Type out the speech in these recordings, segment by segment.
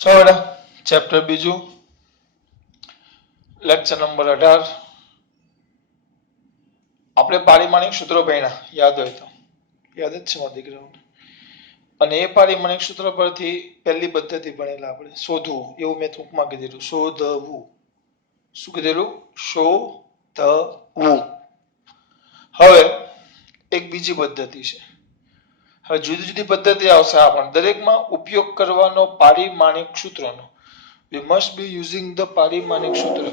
છો બેટા ચેપ્ટર બીજું લેક્ચર નંબર 18 આપણે પારિમાણિક સૂત્રો ભણ્યા યાદ હોય તો યાદ જ છે મારા દીકરાઓને અને એ પારિમાણિક સૂત્ર પરથી પહેલી પદ્ધતિ ભણેલા આપણે શોધવું એવું મેં ટૂંકમાં કીધેલું શોધવું શું કીધેલું શોધવું હવે એક બીજી પદ્ધતિ છે હવે જુદી જુદી પદ્ધતિ આવશે આ પણ દરેકમાં ઉપયોગ કરવાનો પારિમાણિક સૂત્રનો we must be using the પારિમાણિક સૂત્ર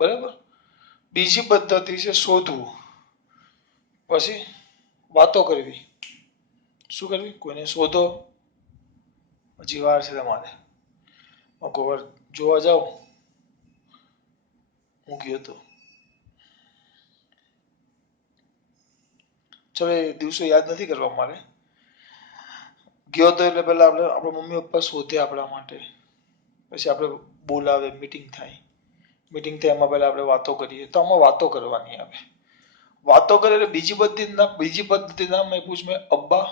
બરાબર બીજી પદ્ધતિ છે શોધવું પછી વાતો કરવી શું કરવી કોઈને શોધો હજી વાર છે તમારે કોઈ જોવા જાઓ હું ગયો હતો ચલો એ દિવસો યાદ નથી કરવા મારે ગયો તો એટલે પહેલા આપણે આપણા મમ્મી પપ્પા શોધે આપણા માટે પછી આપણે બોલાવે મીટિંગ થાય મીટિંગ થાય એમાં પહેલા આપણે વાતો કરીએ તો આમાં વાતો કરવાની આવે વાતો કરે એટલે બીજી પદ્ધતિ નામ આપ્યું છે મેં અબ્બા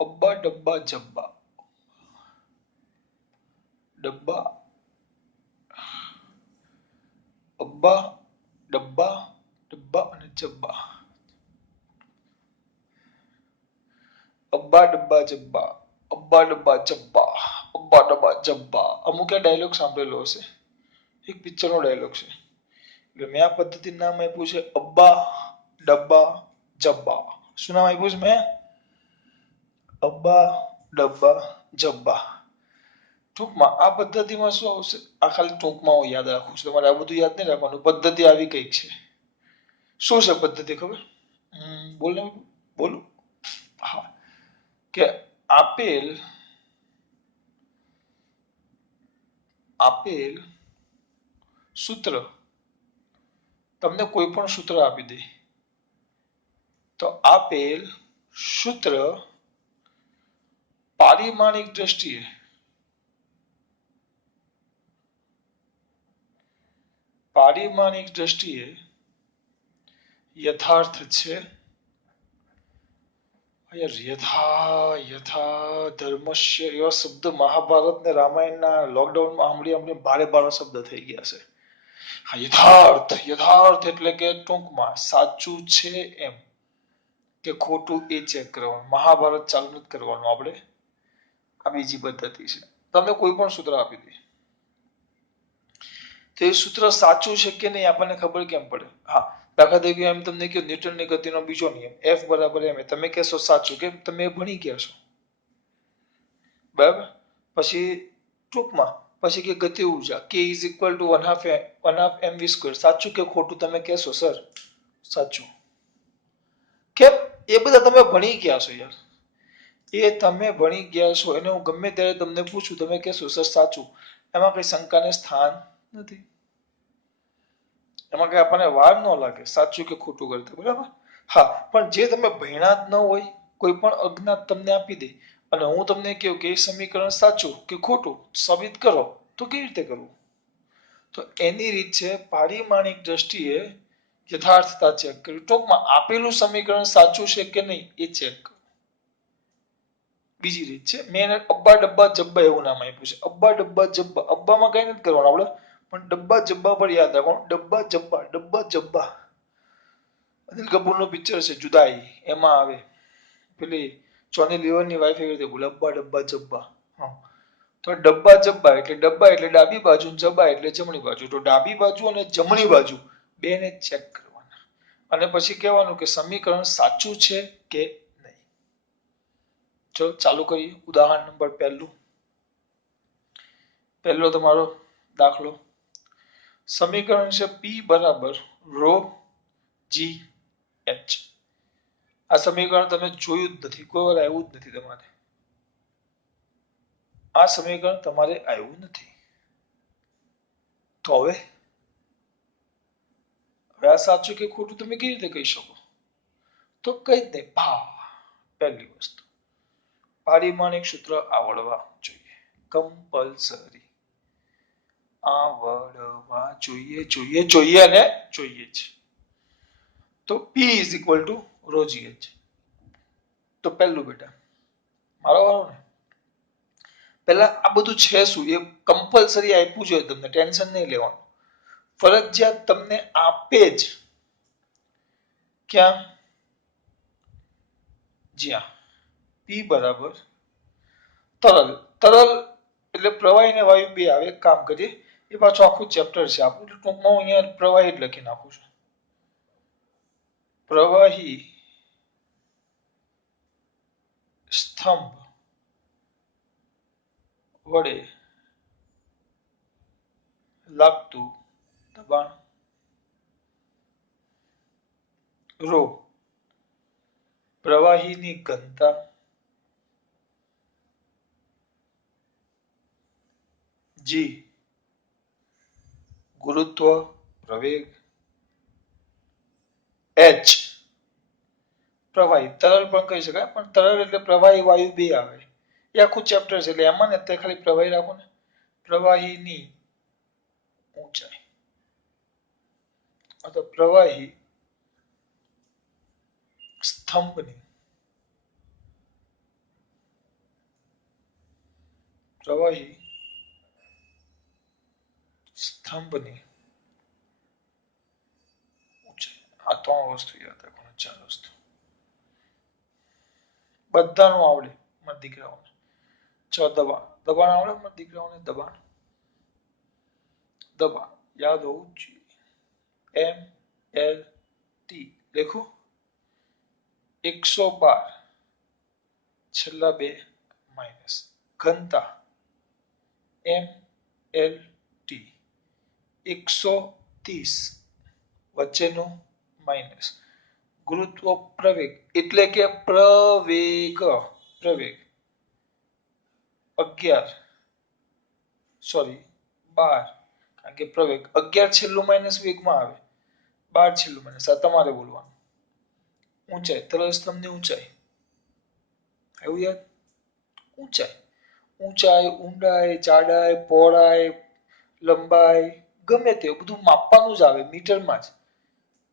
અબ્બા ડબ્બા જબ્બા ડબ્બા અબ્બા ડબ્બા ડબ્બા અને જબ્બા અબ્બા ડબ્બા જબ્બા અબ્બા ડબ્બા જબ્બા અબ્બા ડબ્બા જબ્બા અમુક આ ડાયલોગ સાંભળેલો હશે એક પિક્ચરનો ડાયલોગ છે એટલે મેં આ પદ્ધતિનું નામ આપ્યું છે અબ્બા ડબ્બા જબ્બા શું નામ આપ્યું છે મેં અબ્બા ડબ્બા જબ્બા ટૂંકમાં આ પદ્ધતિમાં શું આવશે આ ખાલી ટૂંકમાં હું યાદ રાખું છું તમારે આ બધું યાદ નહીં રાખવાનું પદ્ધતિ આવી કઈક છે શું છે પદ્ધતિ ખબર બોલું હા કે આપેલ સૂત્ર તમને કોઈ પણ સૂત્ર આપી દે તો આપેલ સૂત્ર પારિમાણિક દ્રષ્ટિએ યથાર્થ છે યથા ધર્મસ્ય એવા શબ્દ મહાભારત ને રામાયણના લોકડાઉનમાં સાંભળી ભારે શબ્દ થઈ ગયા છે હા યથાર્થ એટલે કે ટૂંકમાં સાચું છે એમ કે ખોટું એ ચેક કરવાનું મહાભારત ચાલુ નથી કરવાનું આપણે આ બીજી પદ્ધતિ છે તમને કોઈ પણ સૂત્ર આપી દે તો એ સૂત્ર સાચું છે કે નહીં આપણને ખબર કેમ પડે હા દાખલા તરીકે એમ તમને કહ્યું ન્યૂટનની ગતિનો બીજો નિયમ F બરાબર m તમે કહેશો સાચું કેમ તમે ભણી ગયા છો બરાબર પછી ટૂંકમાં પછી કે ગતિ ઉર્જા k is equal to 1/2 mv square સાચું કે ખોટું તમે કહેશો સર સાચું કેમ એ બધા તમે ભણી ગયા છો યાર એ તમે ભણી ગયા છો એને હું ગમે ત્યારે તમને પૂછું તમે કહેશો સર સાચું એમાં કઈ શંકાને સ્થાન નથી એમાં કઈ આપણને વાર ન લાગે સાચું કે ખોટું કરતા બરાબર હા પણ જે તમે ભણ્યા જ ન હોય કોઈ પણ અજ્ઞાત તમને આપી દે અને હું તમને કહું કે એ સમીકરણ સાચું કે ખોટું સાબિત કરો તો કેવી રીતે કરવું તો એની રીત છે પારિમાણિક દ્રષ્ટિએ યથાર્થતા ચેક કરવી ટૂંકમાં આપેલું સમીકરણ સાચું છે કે નહીં એ ચેક કરો બીજી રીત છે મેં અબ્બા ડબ્બા જબ્બા એવું નામ આપ્યું છે અબ્બા ડબ્બા જબ્બા અબ્બામાં કઈ નથી કરવાનું આપણે પણ ડબ્બા જબ્બા પર યાદ રાખવાનું ડબ્બા જબ્બા અનિલ કપૂરનું પિક્ચર છે જુદાઈ એમાં આવે પેલી જોની લિવરની વાઈફ એવી રીતે બોલે અબ્બા ડબ્બા જબ્બા તો ડબ્બા જબ્બા એટલે ડાબી બાજુ જબ્બા એટલે જમણી બાજુ તો ડાબી બાજુ અને જમણી બાજુ બેને ચેક કરવાના અને પછી કહેવાનું કે સમીકરણ સાચું છે કે નહીં ચલો ચાલુ કરીએ ઉદાહરણ નંબર પહેલો તમારો દાખલો સમીકરણ છે p બરાબર રો જી એચ આ સમીકરણ તમે જોયું જ નથી કોઈ વાર આવ્યું જ નથી તમારે આ સમીકરણ તમારે આવ્યું નથી તો હવે આ સાચું કે ખોટું તમે કેવી રીતે કહી શકો તો કઈ જ નહીં પહેલી વસ્તુ પારિમાણિક સૂત્ર આવડવા જોઈએ કમ્પલસરી આવડવા જોઈએ અને જોઈએ જ તો p is equal to rho gh તો પહેલું બેટા મારો વારો ને પહેલા આ બધું છે શું એ કમ્પલસરી આપ્યું છે, તમને ટેન્શન નહીં લેવાનું, ફરજિયાત તમને આપે જ. ક્યાં? જ્યાં પી બરાબર તરલ. તરલ એટલે પ્રવાહી ને વાયુ બે આવે. એક કામ કરીએ, એ પાછું આખું ચેપ્ટર છે આપણું, ટૂંકમાં હું અહીંયા પ્રવાહી જ લખી નાખું છું. પ્રવાહી સ્તંભ વડે લાગતું દબાણ રો. પ્રવાહીની ઘનતા જી. ગુરુત્વ પ્રવેગ એચ. પ્રવાહી તરલ પણ કહી શકાય, પણ તરલ એટલે પ્રવાહી વાયુ બે આવે. એ આખું ચેપ્ટર છે, એટલે એમાં ને તે ખાલી પ્રવાહી રાખો ને. પ્રવાહીની ઊંચાઈ અથવા પ્રવાહી સ્તંભની પ્રવાહી સ્તંભની ઊંચાઈ. આ ત્રણ વસ્તુ યાદ રાખવાનું, ચાર વસ્તુ બધાનું આવડે મારા દીકરાઓને. દબાણ. દબાણ આવડે મારા દીકરાઓને? દબાણ દબાણ યાદ હોવું જ જોઈએ. એમ એલ ટી લખું. 112 છેલ્લા બે માઇનસ. ઘનતા એમ એલ ટી 130 વચ્ચેનું માઇનસ. ગુરુત્વ પ્રવેગ એટલે કે પ્રવેગ. પ્રવેગ 11 સોરી 12, કારણ કે પ્રવેગ 11 છેલ્લું માઇનસ વેગમાં આવે, 12 છેલ્લું માઇનસ. આ તમારે બોલવાનું. ઊંચાઈ તરલ સ્તંભની ઊંચાઈ એવું યાદ. ઊંચાઈ ઊંચાઈ ઊંડાઈ જાડાઈ પહોળાઈ લંબાઈ ગમે તે બધું માપવાનું જ આવે મીટરમાં જ,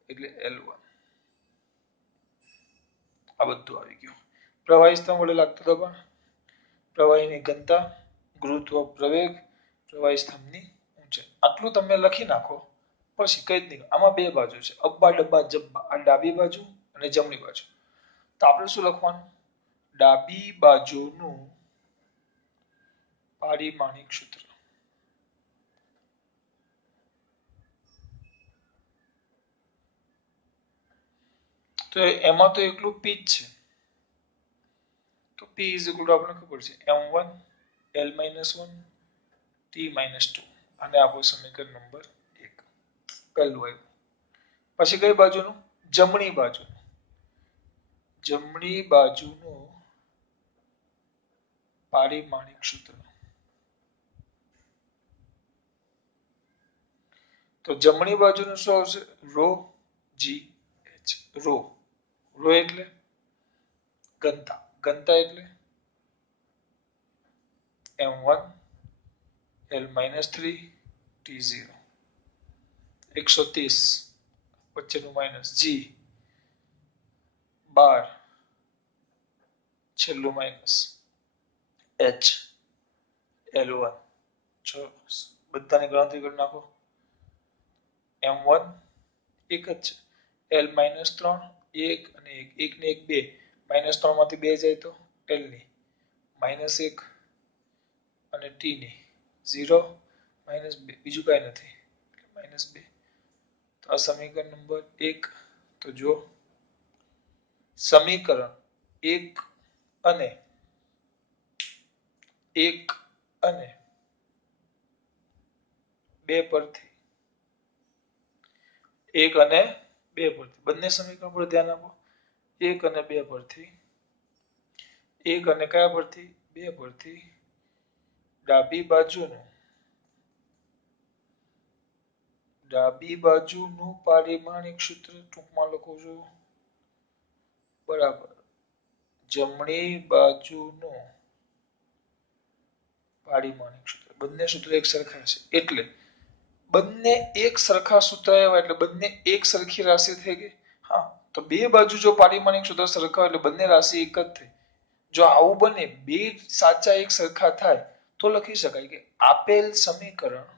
એટલે L1. આ બધું આવી ગયું. પ્રવાહી સ્તંભ વડે લાગતું દબાણ, પ્રવાહીની ઘનતા, ગુરુત્વ પ્રવેગ, પ્રવાહી સ્તંભની ઊંચાઈ. આટલું તમે લખી નાખો, પછી કઈ જ નહીં. આમાં બે બાજુ છે, અબ્બા ડબ્બા જબ્બા. આ ડાબી બાજુ અને જમણી બાજુ. તો આપણે શું લખવાનું? ડાબી બાજુનું પારિમાણિક સૂત્ર. તો એમાં તો એકલું પી જ છે, તો P ઇઝ ઇક્વલ ટુ આપણને ખબર છે m1 L-1 T-2. અને આપણું સમીકરણ નંબર 1 પહેલું આવ્યું. પછી કઈ બાજુનું? જમણી બાજુ. જમણી બાજુનું પારિમાણિક સૂત્ર. તો જમણી બાજુનું શું આવશે? Rho g h. Rho rho એટલે ઘનતા. ઘનતા એટલે m1 L-3 T0 130 વચ્ચેનું માઇનસ જી 12 છેલ્લું માઇનસ એચ L1 બધાની ગણતરી કરી નાખો. m1 એક જ છે, L-3 1 અને 1 ને 1 2, -3 માંથી 2 જાય તો L ની -1 અને T ની 0 -2, બીજું કાંઈ નથી, -2. તો આ સમીકરણ નંબર 1. તો જો સમીકરણ 1 અને 2 પરથી 1 અને 2 પરથી બંને સમીકરણ પર ધ્યાન આપો. 1 અને 2 પરથી 1 અને કયા પરથી? 2 પરથી ડાબી બાજુનું પારિમાણિક સૂત્ર ટૂંકમાં લખું છું. બરાબર. જમણી બાજુનું પારિમાણિક સૂત્ર. બંને સૂત્ર એક સરખા છે, એટલે બંને એક સરખા સૂત્ર આવ્યા એટલે બંને એક સરખી રાશિ થઈ ગઈ. હા, તો બે બાજુ જો પારિમાણિક સૂત્ર સરખા હોય એટલે બંને રાશિ એક જ થઈ. જો આવું બને, બે સાચા એક સરખા થાય તો લખી શકાય કે આપેલ સમીકરણ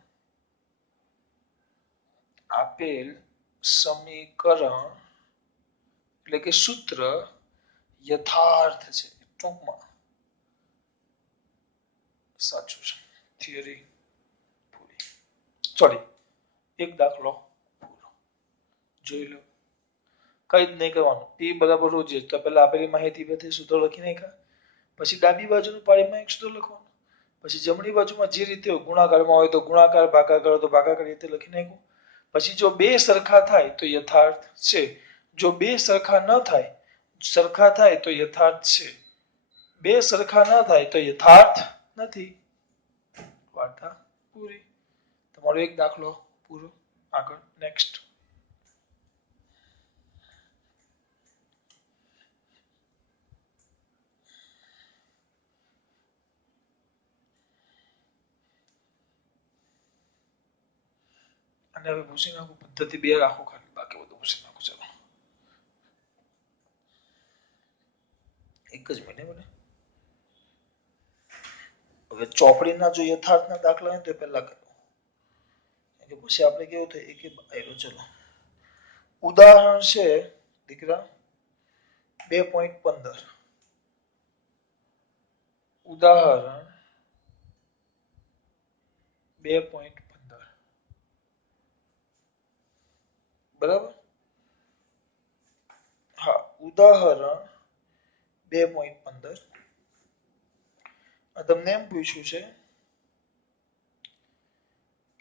એટલે કે સૂત્ર યથાર્થ છે, ટૂંકમાં સાચું છે. થિયરી પૂરી. સોરી, એક દાખલો પૂરો. જોઈ લો. કઈ જ નહીં કરવાનું. p બરાબર રોજે તો પહેલા આપેલી માહિતી બધી સૂત્રો લખી નાખ્યા. પછી ડાબી બાજુનું પાળીમાં એક સૂત્ર લખવાનું. પછી જમણી બાજુમાં જે રીતે ગુણાકારમાં હોય તો ગુણાકાર, ભાગાકાર હોય તો ભાગાકાર રીતે લખી નાખ્યું. પછી જો બે સરખા થાય તો યથાર્થ છે. જો બે સરખા ન થાય, સરખા થાય તો યથાર્થ છે. બે સરખા ન થાય તો યથાર્થ નથી. વાર્તા પૂરી. તમારો એક દાખલો પૂરો. આગળ નેક્સ્ટ. અને હવે પૂછી નાખું. પદ્ધતિ 2 રાખો ખાલી, બાકી બધું પૂછી નાખું. ચાલો એક જ મિનિટ મને. હવે ચોપડીના જો યથાર્થના દાખલા હોય તો પહેલા કરો. એટલે પછી આપણે કેવું થાય એક આવ્યો. ચલો ઉદાહરણ છે દીકરા 2.15. ઉદાહરણ 2.15. બરાબર. હા, ઉદાહરણ 2.15. તમને એમ પૂછ્યું છે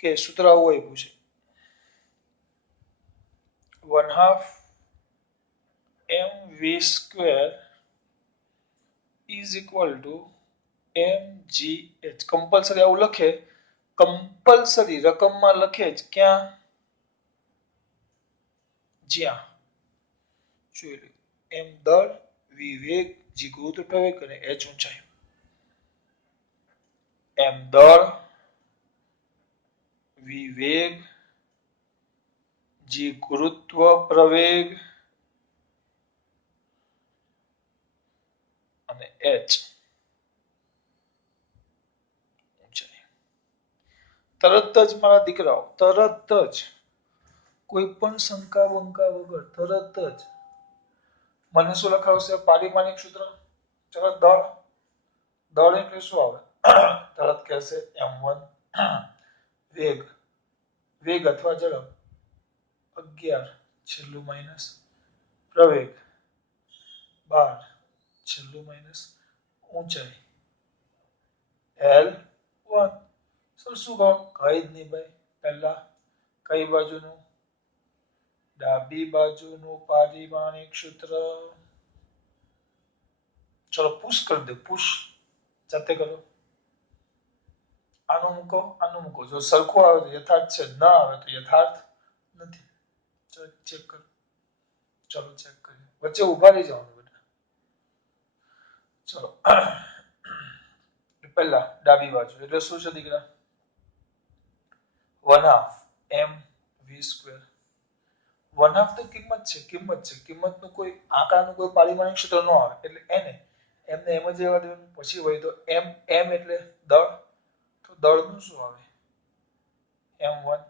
કે સૂત્ર આવું આપ્યું છે 1/2 mv square is equal two mgh. Compulsory આવું લખે, કમ્પલસરી રકમમાં લખે જ ક્યાં? જ્યાં જોઈ લો. m દળ, v વેગ, g ગુરુત્વ પ્રવેગ અને h ઊંચાઈ. m દળ, v વેગ, g ગુરુત્વ પ્રવેગ અને h ઊંચાઈ. તરત જ મારા દીકરાઓ, તરત જ કોઈ પણ શંકા બંકા વગર તરત જ મને શું લખાવશે? પારિમાણિક સૂત્ર. ચલો દળ. દળ એટલે શું આવે? તરત કહેશે m1. વેગ, વેગ અથવા ઝડપ 11 છેલ્લું માઇનસ, પ્રવેગ 12 છેલ્લું માઇનસ, ઊંચાઈ L1. સર શું કહો? કઈ જ નહીં ભાઈ. પહેલા કઈ બાજુનું? ડાબી બાજુનું પારિમાણિક સૂત્ર. ચલો પુશ કરી દે. પુશ જાતે કરો. આનું મૂકો, આનું મૂકો. જો સરખું આવે તો યથાર્થ છે, ના આવે તો યથાર્થ નથી. ચેક કરો. ચલો ચેક કરીએ. વચ્ચે ઉભા રહી જવાનું બેટા. ચલો પહેલા ડાબી બાજુ એટલે શું છે દીકરા? 1/2 mv સ્ક્વેર. 1/2 તો કિંમત છે, કિંમત છે. કિંમતનું કોઈ આંકડાનું કોઈ પારિમાણિક સૂત્ર ન આવે એટલે એને એમને એમ જ રહેવા દેવાનું. પછી હોય તો m એટલે દળ. તો દળનું શું આવે? m1.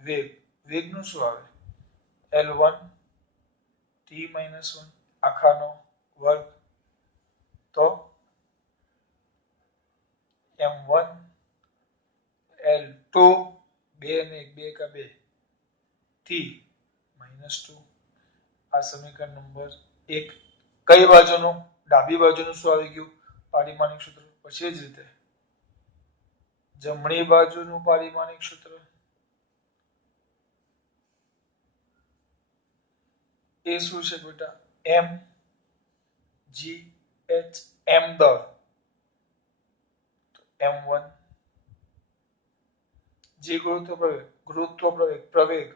વેગ, વેગનું શું આવે? L1 t-1 આખાનો વર્ગ. તો m1 L2 2 ને 2 કા 2 t-2. આ સમીકરણ નંબર 1. કઈ બાજુનું? ડાબી બાજુનું શું આવી ગયું? પારિમાણિક સૂત્ર. પછી જ રીતે જમણી બાજુનું પારિમાણિક સૂત્ર. એ શું છે બેટા? m g h. m દળ m1. g ગુરુત્વ પ્રવેગ, ગુરુત્વ પ્રવેગ, પ્રવેગ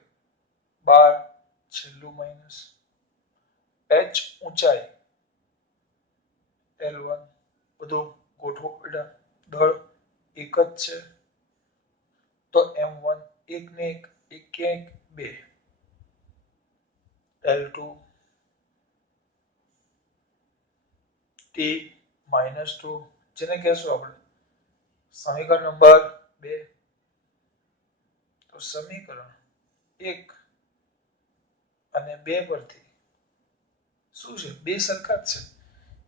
12 છેલ્લું માઇનસ, h ઊંચાઈ L1. બધું ગોઠવો બેટા. દળ એક જ છે તો m1 1 ને 1 1 1 2. L2 t-2 જેને કહેશું આપણે સમીકરણ નંબર 2 તો સમીકરણ 1 અને 2 પરથી શું છે બે સરખા જ છે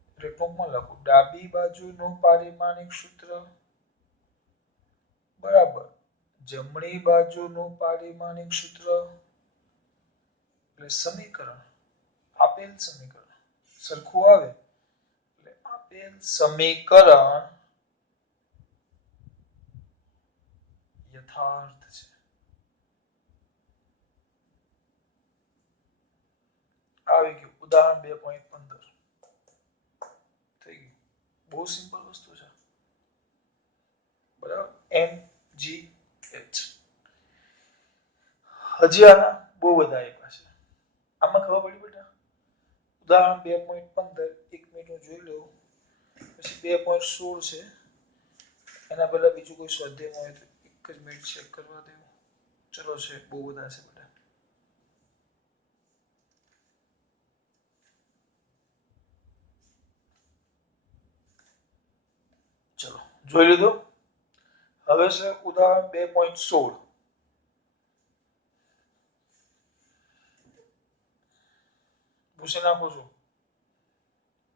એટલે ટૂંકમાં લખું ડાબી બાજુનું પારિમાણિક સૂત્ર બરાબર જમણી બાજુનું પારિમાણિક સૂત્ર એટલે સમીકરણ આપેલ સમીકરણ સરખું આવે એટલે આપેલ સમીકરણ યથાર્થ છે આવી ગયું ઉદાહરણ 2.15 થઈ ગયું બહુ સિમ્પલ વસ્તુ છે બરાબર MGH હજી આના બહુ બધા આપ્યા છે આમાં ખબર પડી બેટા ઉદાહરણ 2.15 એક મિનિટ જોઈ લો પછી 2.16 છે એના પહેલા બીજું કોઈ સ્વાધ્યાય હોય તો એક જ મિનિટ ચેક કરવા દેવું ચલો છે બહુ બધા છે બેટા ચલો જોઈ લીધું હવે છે ઉદાહરણ 2.16 પૂછી નાખું છું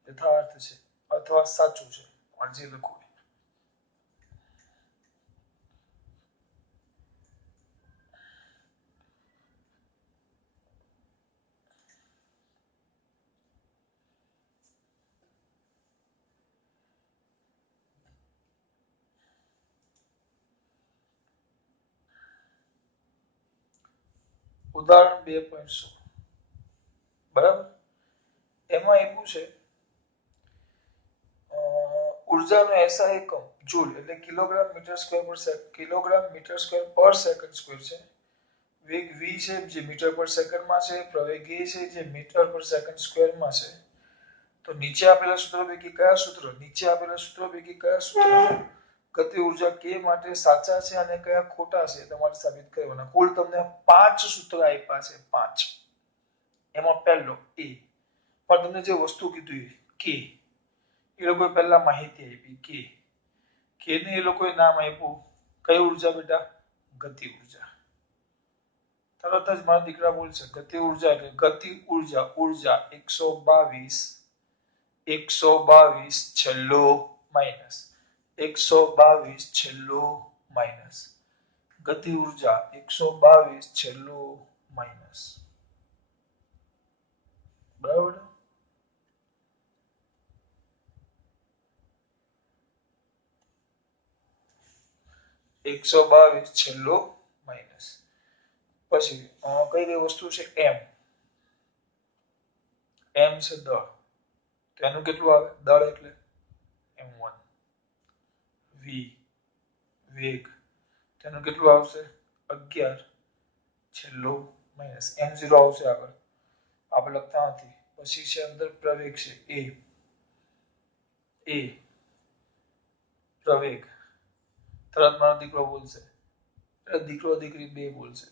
યથાર્થ છે અથવા સાચું છે પણ જે લખવું ઉદાહરણ 2.16 બરાબર એમાં એવું છે ઉર્જાનો એસઆઈ એકમ જૂલ એટલે કિલોગ્રામ મીટર સ્ક્વેર પર કિલોગ્રામ મીટર સ્ક્વેર પર સેકન્ડ સ્ક્વેર છે વેગ v છે જે મીટર પર સેકન્ડમાં છે પ્રવેગ a છે જે મીટર પર સેકન્ડ સ્ક્વેરમાં છે તો નીચે આપેલા સૂત્રો પૈકી કયા સૂત્રો નીચે આપેલા સૂત્રો પૈકી કયા સૂત્રો ગતિ ઉર્જા k માટે સાચા છે અને કયા ખોટા છે તમારે સાબિત કરવાના કુલ તમને 5 સૂત્રો આપ્યા છે 5 એમાં પહેલો a પણ તમને જે વસ્તુ કીધું k એ લોકો પહેલા માહિતી આપી કે ને એ લોકોએ નામ આપ્યું કઈ ઉર્જા બેટા ગતિ ઉર્જા તરત જ મારા દીકરા બોલશે ગતિ ઉર્જા એટલે ગતિ ઉર્જા ઉર્જા 122 છેલ્લો માઇનસ 122 છેલ્લો માઇનસ ગતિ ઉર્જા 122 છેલ્લો માઇનસ બરાબર 122 છેલ્લો માઇનસ પછી કઈ કઈ વસ્તુ છે m છે દળ તો એનું કેટલું આવે દળ એટલે m1 v વેગ તેનું કેટલું આવશે 11 છેલ્લો માઇનસ m0 આવશે આગળ આપણે લખતા નથી પછી છે અંદર પ્રવેગ છે a પ્રવેગ તરત મારો દીકરો બોલશે દીકરો દીકરી બે બોલશે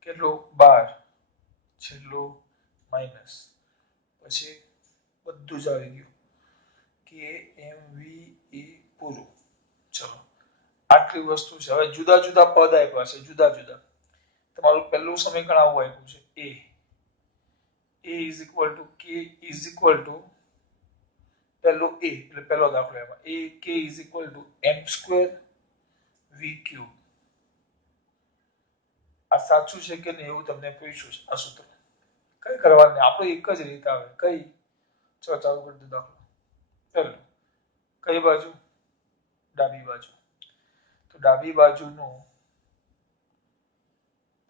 કેટલો 12 છેલ્લો માઇનસ પછી બધું જ આવી ગયું કે એમ વી એ પૂરું ચલો આટલી વસ્તુ છે હવે જુદા જુદા પદ આપ્યા છે જુદા જુદા તમારું પહેલું સમીકરણ આવું આપ્યું છે a is equal to k is equal to પહેલો a એટલે પહેલો દાખલો એમાં a k is equal to m square v cube આ સાચું છે કે નહીં એવું તમને પૂછ્યું છે આ સૂત્ર કઈ કરવાની આપણે એક જ રીત આવે કઈ ચલો ચાલુ કરી દો દાખલો પહેલું કઈ બાજુ ડાબી બાજુ તો ડાબી બાજુનું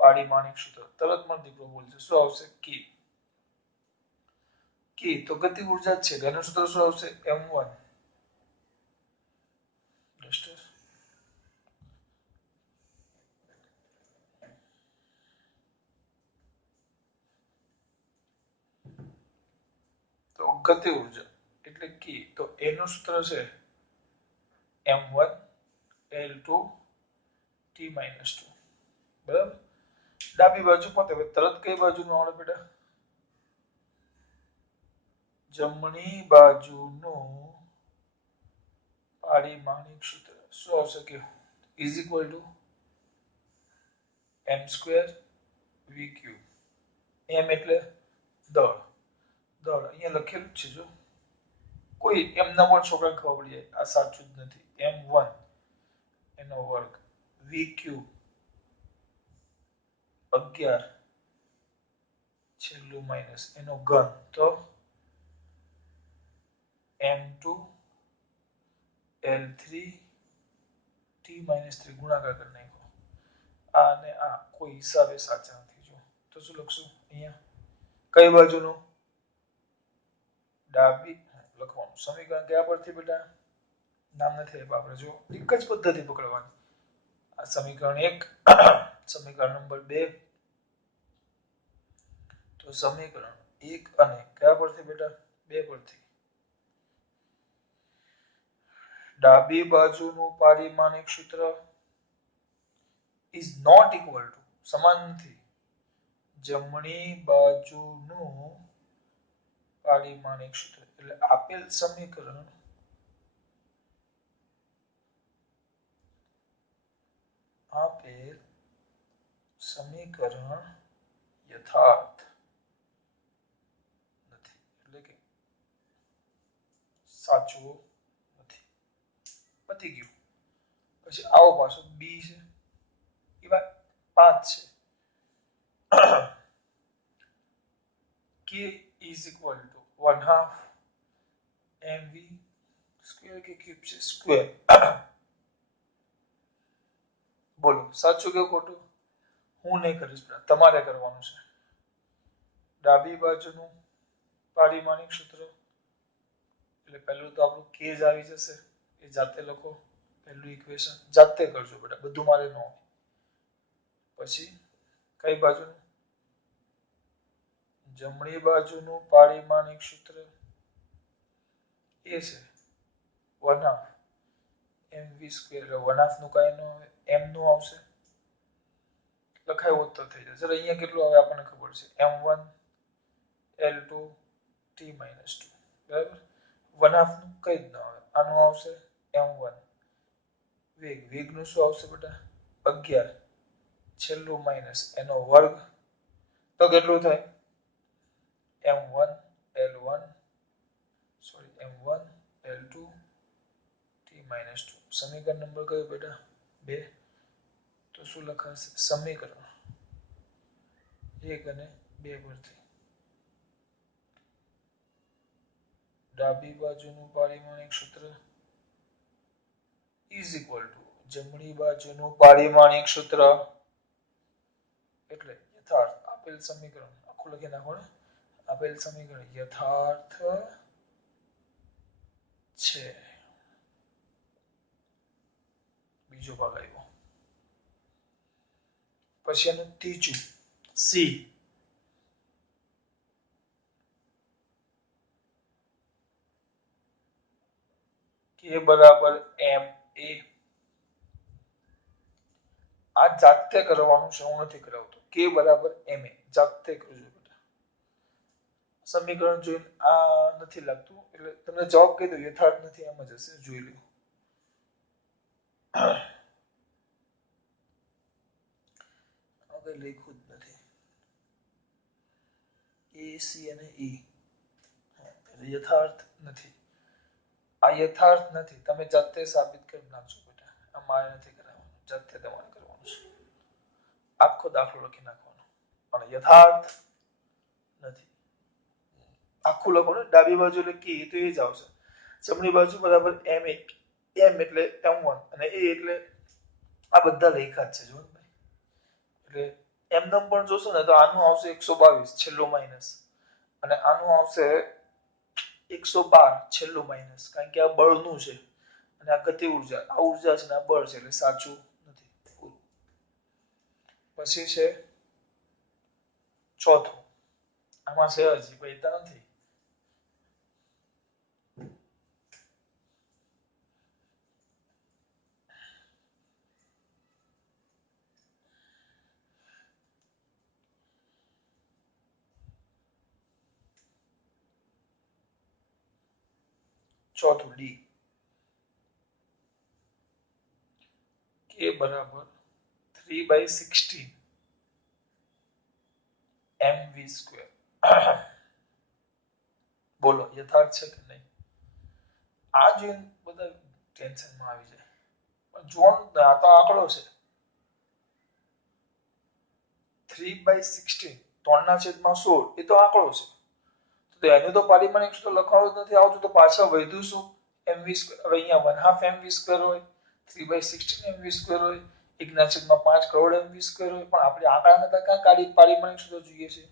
પારિમાણિક સૂત્ર તરત મને દીકરો બોલશે શું આવશે k તો ગતિ ઉર્જા જ છે એનું સૂત્ર શું આવશે m1 તો ગતિ ઉર્જા એટલે k તો એનું સૂત્ર છે m1 l2 t-2 બરાબર ડાબી બાજુ પોતે તરત કઈ બાજુનું આવડે બેટા જમણી બાજુનું પારિમાણિક સૂત્ર શું આવશે કે is equal to M square V Q. M એટલે દળ. દળ અહીંયા લખેલું જ છે જો કોઈ એમના પણ છોકરાને ખબર પડી જાય આ સાચું જ નથી. m1 એનો વર્ગ વી ક્યુ 11 છેલ્લું માઇનસ એનો ઘન તો m2 L3 t-3 ગુણાકાર કરી નાખો. આ અને આ કોઈ હિસાબે સાચા નથી જો તો શું લખશું અહીંયા કઈ બાજુનું ડાબી લખવાનું સમીકરણ કયા પરથી બેટા નામ નથી આપ્યા આપણે જો એક જ પદ્ધતિ પકડવાની. આ સમીકરણ 1 સમીકરણ નંબર 2 તો સમીકરણ 1 અને કયા પરથી બેટા 2 પરથી ડાબી બાજુનું પારિમાણિક સૂત્ર is not equal to સમાન નથી જમણી બાજુનું પારિમાણિક સૂત્ર એટલે આપેલ સમીકરણ યથાર્થ નથી એટલે કે સાચું નથી. પતી ગયું. પછી આવો પાછો બી છે એવા 5 છે k is equal to 1/2 mv square કે ક્યુબ છે સ્ક્વેર. બોલો સાચું કે ખોટું હું નહીં કરીશ તમારે કરવાનું છે. ડાબી બાજુનું પારિમાણિક સૂત્ર એટલે પહેલું તો આપણું k જ આવી જશે એ જાતે લખો પહેલું ઇક્વેશન જાતે કરજો બેટા બધું મારે ન હોય. પછી કઈ બાજુનું જમણી બાજુનું પારિમાણિક સૂત્ર એ છે 1/2 mv સ્ક્વેર એટલે 1/2 નું કાંઈ ન આવે m નું આવશે લખાય હોત તો થઈ જશે. અહીંયા કેટલું આવે આપણને ખબર છે m1 L2 t-2 બરાબર 1/2 નું કઈ જ ન આવે આનું આવશે m1 વેગનું શું આવશે બેટા 11 છેલ્લું માઇનસ એનો વર્ગ તો કેટલું થાય m1 L1 m1 L2 t-2 સમીકરણ નંબર કયો બેટા 2 તો શું લખાશે સમીકરણ 1 અને 2 પરથી ડાબી બાજુનું પારિમાણિક સૂત્ર is equal to જમણી બાજુનું પારિમાણિક સૂત્ર એટલે યથાર્થ આપેલ સમીકરણ આખું લખી નાખો ને આપેલ સમીકરણ યથાર્થ છે. બીજો ભાગ આવ્યો પછી એનું ત્રીજું સી કે બરાબર એમ એ આ જાતે કરવાનું છે હું નથી કરાવતો કે બરાબર એમ એ જાતે કરજો બેટા. સમીકરણ જોઈને આ નથી લાગતું એટલે તમને જવાબ કહી દો યથાર્થ નથી એમ જ હશે જોઈ લો. હવે લખ્યું જ નથી એ સી અને ઈ યથાર્થ નથી. આ યથાર્થ નથી તમે જાતે સાબિત કરી નાખજો બેટા આ મારે નથી કરાવવાનું જાતે તમારે કરવાનું છે. આખો દાખલો લખી નાખવાનો પણ યથાર્થ નથી આખું લખો ને ડાબી બાજુ લખી તો એ જ આવશે. જમણી બાજુ બરાબર એમ એટલે m1 અને એ એટલે આ બધા લેખા જ છે જો ભાઈ એટલે એમનેમ પણ જોશો ને તો આનું આવશે 122 છેલ્લું માઇનસ અને આનું આવશે 112 છેલ્લું માઇનસ કારણ કે આ બળનું છે અને આ ગતિ ઉર્જા આ ઉર્જા છે ને આ બળ છે એટલે સાચું નથી. પછી છે ચોથું આમાં છે હજી પૈતા નથી ચોથું ડી કે બરાબર 3/16 mv². બોલો યથાર્થ છે કે નહીં? આ જોઈને બધા ટેન્શનમાં આવી જાય. પણ જો આ તો આંકડો છે 3/16 3/16 એ તો આંકડો છે. તો એનું તો પારિમાણિક સૂત્ર લખવાનું જ નથી આવતું, તો પાછા વધ્યું શું? mv². હવે અહીંયા 1/2 mv² હોય, 3/16 mv² હોય, 1/5 કરોડ mv² હોય, પણ આપણે આંકડાને તો ક્યાં કાઢી પારિમાણિક સૂત્ર જોઈએ છે.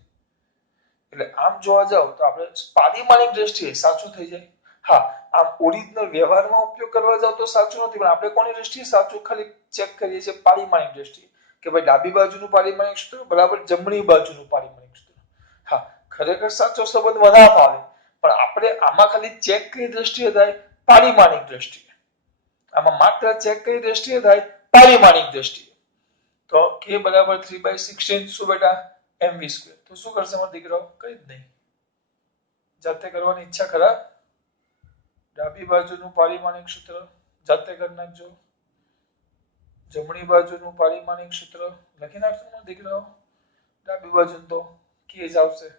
એટલે આમ જોવા જાવ તો આપણે પારિમાણિક દ્રષ્ટિએ સાચું થઈ જાય. હા, આમ ઓરિજિનલ વ્યવહારમાં ઉપયોગ કરવા જાવ તો સાચું નથી, પણ આપણે કોની દ્રષ્ટિએ સાચું ખાલી ચેક કરીએ છીએ પારિમાણિક દ્રષ્ટિએ કે ભાઈ ડાબી બાજુનું પારિમાણિક સૂત્ર બરાબર જમણી બાજુનું પારિમાણિક સૂત્ર. હા, ખરેખર સાચો સંબંધ વધારે આવે, પણ આપણે આમાં ખાલી ચેક કઈ દ્રષ્ટિએ થાય? પારિમાણિક દ્રષ્ટિએ. આમાં માત્ર ચેક કઈ દ્રષ્ટિએ થાય? પારિમાણિક દ્રષ્ટિએ. તો k બરાબર 3/16 શું બેટા? mv². તો શું કરશે મારો દીકરો? કઈ જ નહીં. જાતે કરવાની ઈચ્છા ખરા? ડાબી બાજુનું પારિમાણિક સૂત્ર જાતે કરી નાખજો. જમણી બાજુનું પારિમાણિક સૂત્ર લખી નાખજો મારો દીકરો. ડાબી બાજુનું તો k જ આવશે.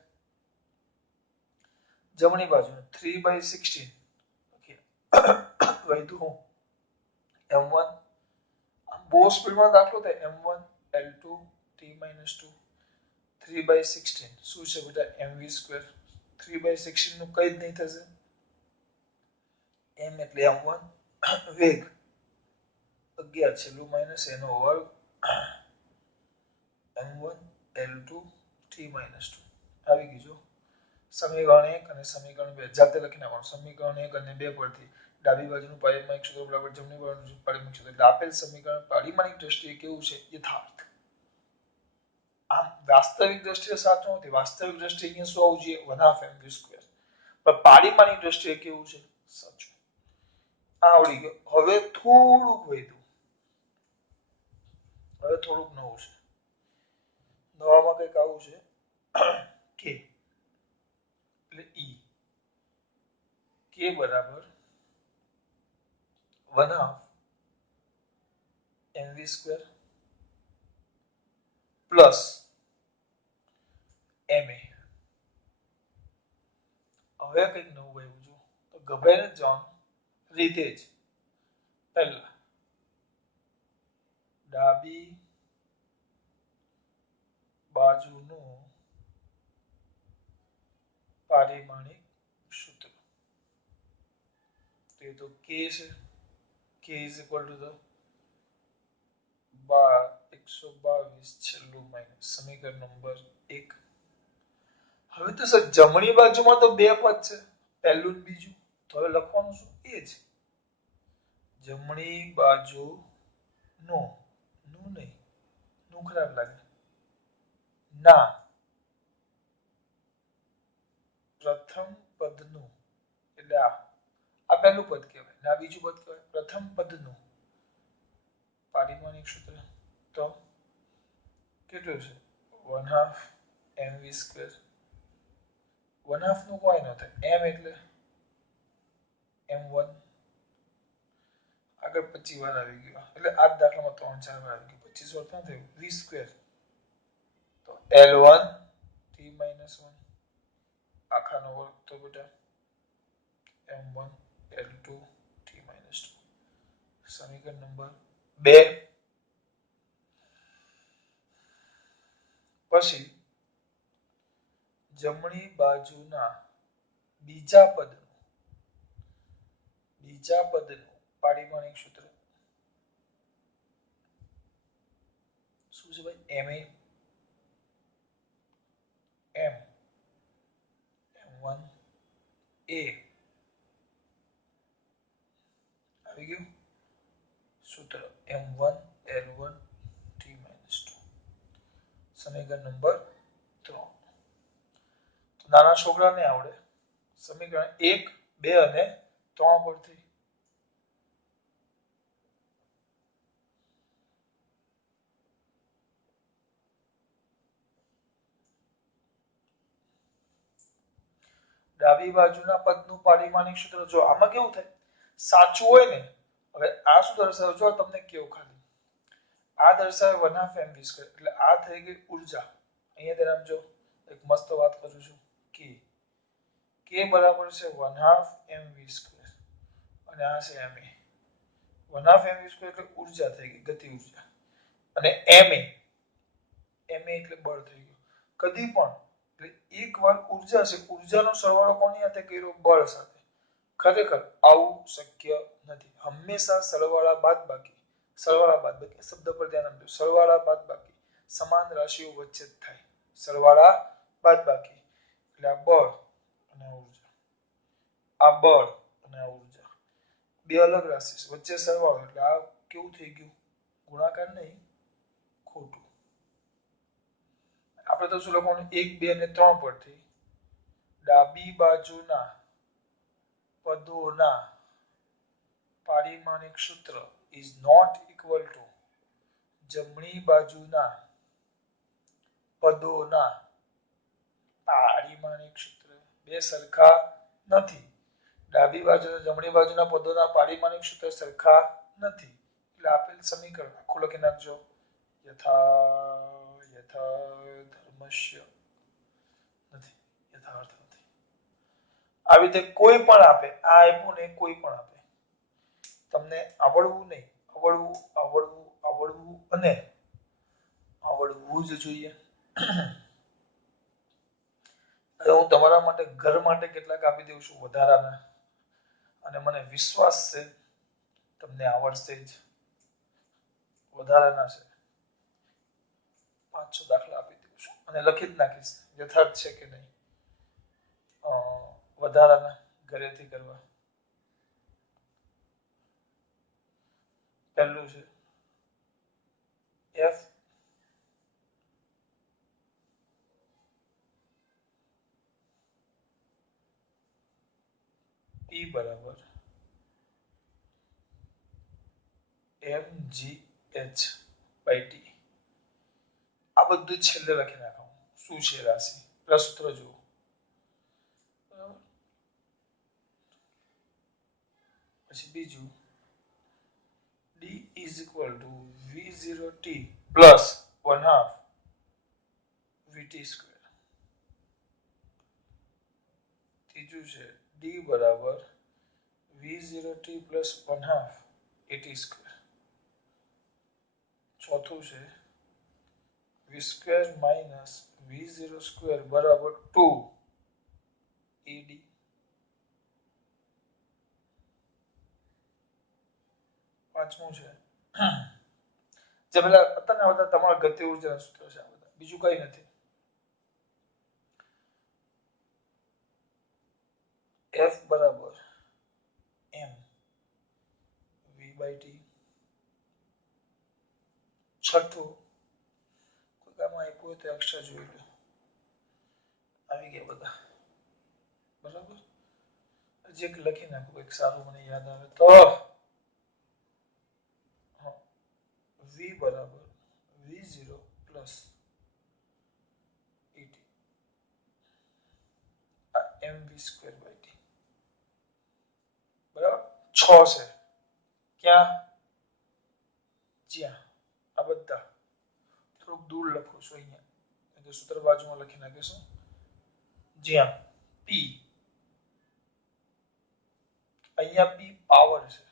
જમણી બાજુ 3/16 વધ્યું m1. બહુ સ્પીડમાં દાખલો થાય. m1 l2 t-2 3/16 શું છે બેટા? mv². 3/16 નું કઈ જ નહીં થશે. m એટલે m1 વેગ 11 છેલ્લું માઈનસ એનો વર્ગ m1 l2 t-2 આવી ગયું. સમીકરણ 1 અને સમીકરણ 2 જાતે લખી નાખવાનું. સમીકરણ 1 અને 2 પરથી ડાબી બાજુનું પારિમાણિક સૂત્ર બરાબર જમણી બાજુનું પારિમાણિક સૂત્ર. એટલે આપેલ સમીકરણ પારિમાણિક દ્રષ્ટિએ કેવું છે? યથાર્થ. આમ વાસ્તવિક દ્રષ્ટિએ સાચું નથી. વાસ્તવિક દ્રષ્ટિએ અહીંયા શું આવવું જોઈએ? 1/2 mv². પણ પારિમાણિક દ્રષ્ટિએ કેવું છે? સાચું. આવડી ગયો. હવે થોડુંક વધ્યું. હવે થોડુંક નવું છે. નવામાં કંઈક આવું છે કે એટલે ઈ કે બરાબર 1/2 mv² પ્લસ ma. હવે કંઈક નવું આવ્યું જો તો ગભરાઈને જ જવાનું. રીતે જ પહેલા ડાબી બાજુનું પારિમાણિક સૂત્ર તો k છે. k is equal to the 122 છેલ્લું માઇનસ સમીકરણ નંબર 1. હવે તો સર જમણી બાજુમાં તો બે પદ છે, પહેલું ને બીજું. તો હવે લખવાનું શું? એ જ જમણી બાજુ નું નહીં, નું ખરાબ લાગે, ના પ્રથમ પદનું એટલે આ પહેલું પદ કહેવાય ને આ બીજું પદ કહેવાય. પ્રથમ પદનું પારિમાણિક સૂત્ર તો કેટલું છે? 1/2 mv². 1/2 નું કોઈ ન થાય. m એટલે m1 આગળ 25 વાર આવી ગયો. એટલે આ દાખલામાં 3-4 વાર આવી ગયું. 25 વાર ક્યાં થયું? v². તો l1 t-1 આખાનો વર્ગ તો બેટા m1 l2 t-2. સમીકરણ નંબર 2. પછી જમણી બાજુના બીજા પદનું પારિમાણિક સૂત્ર શું છે ભાઈ? ma m m1 a આવી ગયું સૂત્ર m1 l1 t-2. સમીકરણ નંબર 3. નાના છોકરાને આવડે સમીકરણ 1, 2 અને 3 પરથી ડાબી બાજુના પદનું પારિમાણિક સૂત્ર જો આમાં કેવું થાય? સાચું હોય ને. હવે આ શું દર્શાવે? જો તમને કેવું ખાલી આ દર્શાવે 1/2 mv², એટલે આ થઈ ગઈ ઉર્જા. અહીંયા ધ્યાન આપજો, એક મસ્ત વાત કરું છું કે કે બરાબર છે 1/2 mv², અને આ છે ma. 1/2 mv² એટલે ઉર્જા થઈ ગઈ, ગતિ ઉર્જા. અને ma એટલે બળ થઈ ગયું. કદી પણ એટલે એકવાર ઉર્જા છે, ઉર્જાનો સરવાળો કોની સાથે કર્યો? બળ સાથે. ખરેખર આવું શક્ય નથી. હંમેશા સરવાળા બાદબાકી શબ્દ પર ધ્યાન આપજો. સરવાળા બાદબાકી સમાન રાશિઓ વચ્ચે જ થાય. સરવાળા બાદબાકી એટલે આ બળ અને ઉર્જા, આ બળ અને આ ઉર્જા બે અલગ રાશિ છે, વચ્ચે સરવાળો, એટલે આ કેવું થઈ ગયું? ગુણાકાર નહીં, ખોટું. આપણે તો શું લખવાનું? 1, 2 અને 3 પરથી ડાબી બાજુના પદોના પારિમાણિક સૂત્ર ઇઝ નોટ ઇક્વલ ટુ જમણી બાજુના પદોના પારિમાણિક સૂત્ર. બે સરખા નથી. ડાબી બાજુ અને જમણી બાજુના પદોના પારિમાણિક સૂત્ર સરખા નથી. એટલે આપેલ સમીકરણ આખું લખી નાખજો. ધર્મસ્ય નથી, યથાર્થ નથી. આવી રીતે કોઈ પણ આપે, આ આપ્યું ને કોઈ પણ આપે, તમને આવડવું નહીં, આવડવું અને આવડવું જ જોઈએ. હવે હું તમારા માટે ઘર માટે કેટલાક આપી દઉં છું વધારાના, અને મને વિશ્વાસ છે તમને આવડશે જ. વધારાના છે, 500 દાખલા આપી દઉં છું અને લખી જ નાખીશ યથાર્થ છે કે નહીં. વધારાના ઘરેથી કરવા. પહેલું છે f p બરાબર mgh/t. આ બધું છેલ્લે લખી નાખવાનું શું છે રાશિ, સૂત્ર જુઓ. પછી બીજું d is equal to v0t plus 1/2 vt². ત્રીજું છે d બરાબર v0t plus 1/2 at². ચોથું છે v² minus v0² બરાબર 2 ad. પાંચમું છે જે પેલા અત્યારના બધા તમારા ગતિ ઉર્જાના સૂત્ર છે, આ બધા બીજું કઈ નથી. f બરાબર m v/t. છઠ્ઠું કોઈ કામમાં આપ્યું હોય તો એક્સ્ટ્રા જોઈ લો. આવી ગયા બધા બરાબર. હજી એક લખી નાખું એક સારું મને યાદ આવે તો. v બરાબર v0 પ્લસ et mv²/t બરાબર. 6 છે ક્યાં? જ્યાં આ બધા થોડુંક દૂર લખું છું અહીંયા, સૂત્ર બાજુમાં લખી નાખીશું. જ્યાં p, અહીંયા p પાવર છે.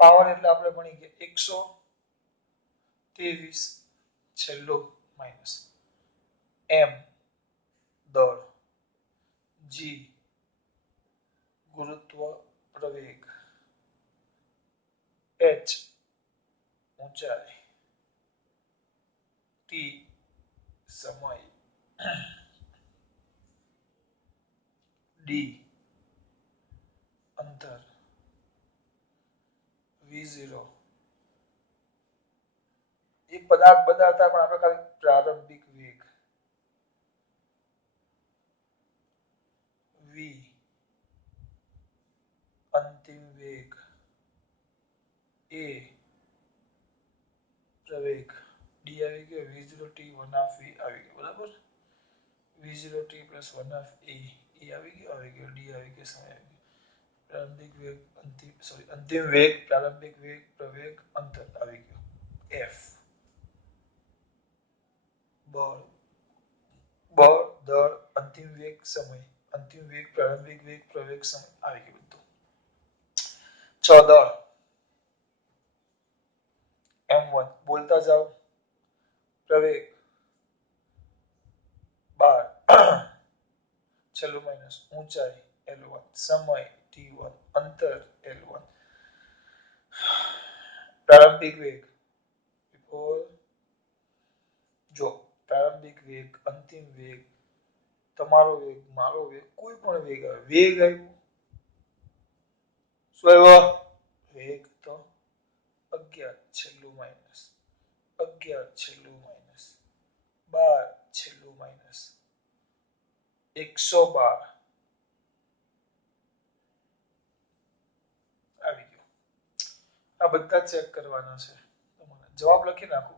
પાવર એટલે આપણે ભણી ગયા 123 છેલ્લો માઇનસ m દળ, g ગુરુત્વ પ્રવેગ, h ઊંચાઈ, t સમય, d અંતર, v0 એ પદાર્થ બધા હતા પણ આપણે ખાલી પ્રારંભિક વેગ, v અંતિમ વેગ, a પ્રવેગ, d આવી ગયો, v0t 1/2 v આવી ગયો બરાબર. v0t plus 1/2 a આવી ગયો, d આવી ગયો, સમય આવી ગયો. પ્રારંભિક વેગ અંતિમ વેગ, પ્રારંભિક વેગ, પ્રવેગ, અંતર આવી ગયો. F. બળ, દળ, અંતિમ વેગ, સમય, અંતિમ વેગ, પ્રારંભિક વેગ, પ્રવેગ, સમય આવી ગયું બધું. 6 દળ M1 બોલતા જાઓ. પ્રવેગ 12 છેલ્લું માઇનસ ઊંચાઈ L1, સમય T1, અંતર L1, પ્રારંભિક વેગ જો પ્રારંભિક વેગ, અંતિમ વેગ, તમારો વેગ, મારો વેગ, કોઈ પણ વેગ આવે, વેગ આવ્યો શું આવ્યો? વેગ તો 11 છેલ્લું માઇનસ 11 છેલ્લું માઇનસ 12 છેલ્લું માઇનસ 112 આવી ગયો. આ બધા ચેક કરવાના છે. જવાબ લખી નાખો.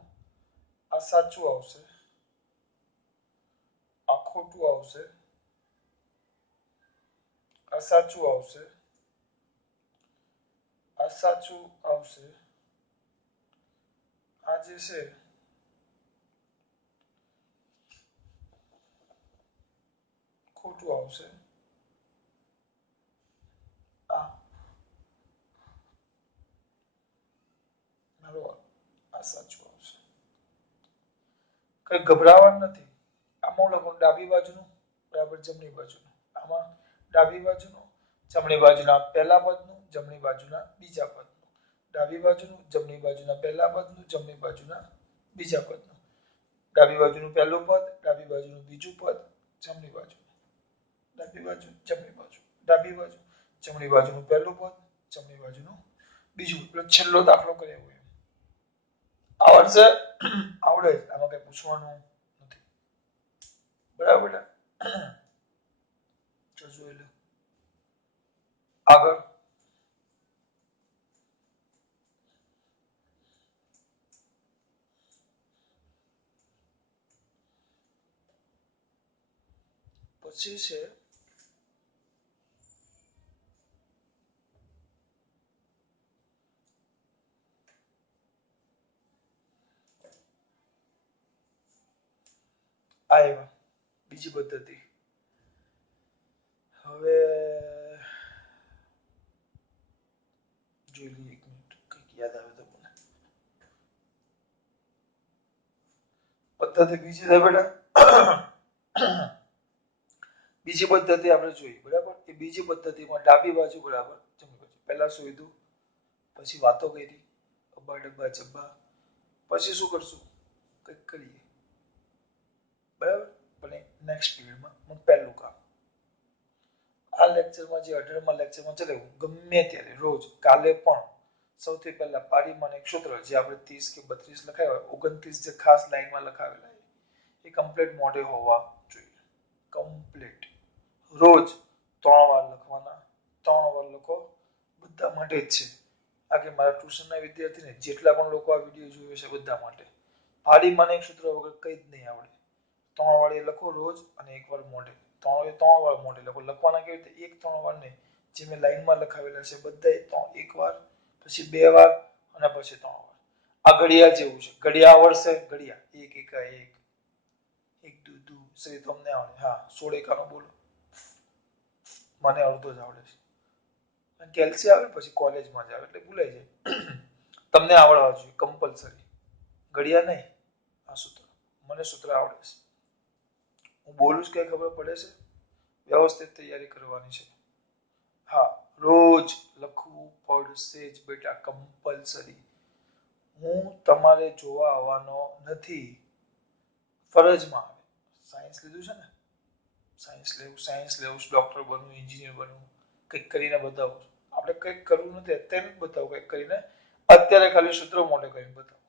આ સાચું આવશે, આ ખોટું આવશે, આ સાચું આવશે, આ સાચું આવશે, આ જે છે ખોટું આવશે, આ સાચું આવશે. કઈ ગભરાવાનું નથી. આમાં લખો ડાબી બાજુનું બરાબર જમણી બાજુનું, આમાં ડાબી બાજુનું જમણી બાજુના પહેલા પદનું, જમણી બાજુના બીજા પદનું, ડાબી બાજુનું જમણી બાજુના પહેલા પદનું, જમણી બાજુના બીજા પદનું, ડાબી બાજુનું પહેલું પદ, ડાબી બાજુનું બીજું પદ, જમણી બાજુ, ડાબી બાજુ, જમણી બાજુ, ડાબી બાજુ, જમણી બાજુનું પહેલું પદ, જમણી બાજુનું બીજું પદ. છેલ્લો દાખલો કર્યો હોય આવડશે? આવડે જ, આમાં કઈ પૂછવાનું નથી. બરાબર ને? જોઈ લો આગળ. પછી છે આ બીજી પદ્ધતિ. હવે જોઈ લઈએ, એક મિનિટ કંઈક યાદ આવે તો મને. પદ્ધતિ બીજી છે બેટા. બીજી પદ્ધતિ આપણે જોઈ બરાબર. એ બીજી પદ્ધતિમાં ડાબી બાજુ બરાબર જમણી બાજુ. પહેલા શોધ્યું, પછી વાતો કરી, અબ્બા ડબ્બા જબ્બા, પછી શું કરશું? કંઈક કરીએ બરાબર. પણ નેક્સ્ટ પીરિયડમાં પહેલું કામ. આ લેક્ચરમાં જે 18મા લેક્ચરમાં ચલાવ્યું ગમે ત્યારે રોજ કાલે પણ સૌથી પહેલા પારીમાં એક સૂત્ર જે આપણે 30 કે 32 લખાવ્યા 29 જે ખાસ લાઈનમાં લખાવેલા એ કમ્પ્લીટ મોઢે હોવા જોઈએ. કમ્પ્લીટ રોજ 3 વાર લખવાના. 3 વાર લખો, બધા માટે જ છે. આ કે મારા ટ્યુશનના વિદ્યાર્થીને જેટલા પણ લોકો આ વિડીયો જોયો છે બધા માટે. પારીમાં એક સૂત્ર વગર કંઈ જ નહીં આવડે. 3 વાર એ લખો રોજ અને એક વાર મોઢે. 3 વાર મોઢે લખો. લખવાના કેવી રીતે? એક 3 વાર નહીં, જે મેં લાઈનમાં લખાવેલા છે બધા એક વાર, પછી 2 વાર અને પછી 3 વાર. આ ઘડિયા જેવું છે. ઘડિયા આવડશે? ઘડિયા એક એકા એક, એક દુ દુ, સહી તમને આવડે? હા 16 એકાનો બોલો. મને અડધો જ આવડે છે. કેલ્સી આવે પછી કોલેજમાં જ આવે એટલે ભૂલાઈ જાય. તમને આવડવા જોઈએ કમ્પલસરી. ઘડિયા નહીં, આ સૂત્ર. મને સૂત્ર આવડે છે. હું બોલું જ કઈ ખબર પડે છે? વ્યવસ્થિત તૈયારી કરવાની છે. હા રોજ લખવું પડશે જ બેટા, કમ્પલસરી. હું તમારે જોવા આવવાનો નથી, ફરજમાં આવે. સાયન્સ લીધું છે ને, સાયન્સ લેવું, ડોક્ટર બનવું, એન્જિનિયર બનવું, કંઈક કરીને બતાવું. આપણે કંઈક કરવું નથી, અત્યારે જ બતાવું કંઈક કરીને. અત્યારે ખાલી સૂત્ર મોઢે કરીને બતાવો.